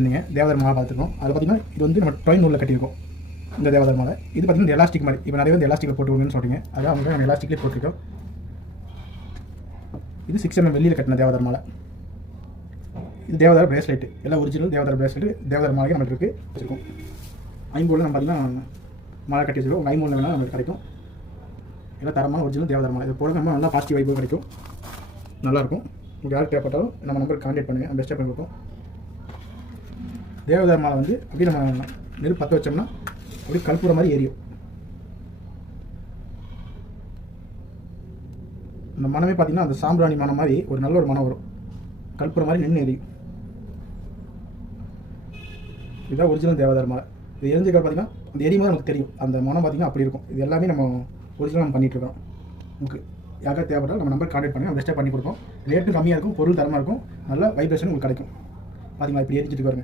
இருந்தீங்க தேவதர் மாலை பார்த்துருக்கோம் அது பார்த்தீங்கன்னா இது வந்து நம்ம ட்ரெயின் நூலில் கட்டியிருக்கோம். இந்த தேவதர் மாலை. இது பார்த்தீங்கன்னா எலாஸ்டிக் மாதிரி இப்போ நிறைய வந்து எலாஸ்டிக்கில் போட்டு சொல்கிறீங்க சொல்றீங்க. அதான் அவங்க நம்ம எலாஸ்டிக்லேயே போட்டிருக்கோம். இது சிக்ஸ் எம்எம் வெளியில் கட்டின தேவதர் மாலை. இது தேவதார் பிரேஸ்லெட்டு எல்லாம் ஒரிஜினல் தேவதார் பிரேஸ்லெட்டு தேவதார மாலை நம்மளுக்கு இருக்குது வச்சுருக்கோம். ஐம்பூரில் நம்ம பார்த்தீங்கன்னா மாலை கட்டி வச்சிருக்கோம். உங்கள் ஐம்பூரில் வேணால் நம்மளுக்கு கிடைக்கும். எல்லாம் தரமான ஒரிஜினல் தேவதார் மாலை. இது போல நம்ம நல்லா பாசிட்டிவ் வைப்பு கிடைக்கும். நல்லாயிருக்கும் உங்களுக்கு யாருக்கு தேவைப்பட்டாலும் நம்ம நம்பருக்கு கான்டாக்ட் பண்ணுங்கள் பெஸ்ட்டாக பண்ணி கொடுப்போம். தேவதார் மாலை வந்து அப்படியே நம்ம நெருப்பு பற்ற வச்சோம்னா அப்படியே கற்பூர மாதிரி எரியும். அந்த மனமே பார்த்தீங்கன்னா அந்த சாம்பிராணி மனம் மாதிரி ஒரு நல்ல ஒரு மனம் வரும். கற்பூர மாதிரி நின்று எரியும். இதுதான் ஒரிஜினல் தேவதார் மாலை. இது எரிஞ்சிக்கால் பார்த்தீங்கன்னா அந்த எரியும்போது நமக்கு தெரியும். அந்த மனம் பார்த்தீங்கன்னா அப்படி இருக்கும். இது எல்லாமே நம்ம ஒரிஜினல் நம்ம பண்ணிகிட்ருக்கோம் இருக்கோம் உங்களுக்கு யாருக்காவது தேவைப்பட்டால் நம்ம நம்பர் கான்டாக்ட் பண்ணி நம்ம பெஸ்ட்டாக பண்ணி கொடுப்போம். ரேட்டும் கம்மியாக இருக்கும் பொருள் தரமாக இருக்கும். நல்ல வைப்ரேஷன் உங்களுக்கு கிடைக்கும். பார்த்தீங்களா இப்படி எரிஞ்சிட்டு பாருங்க.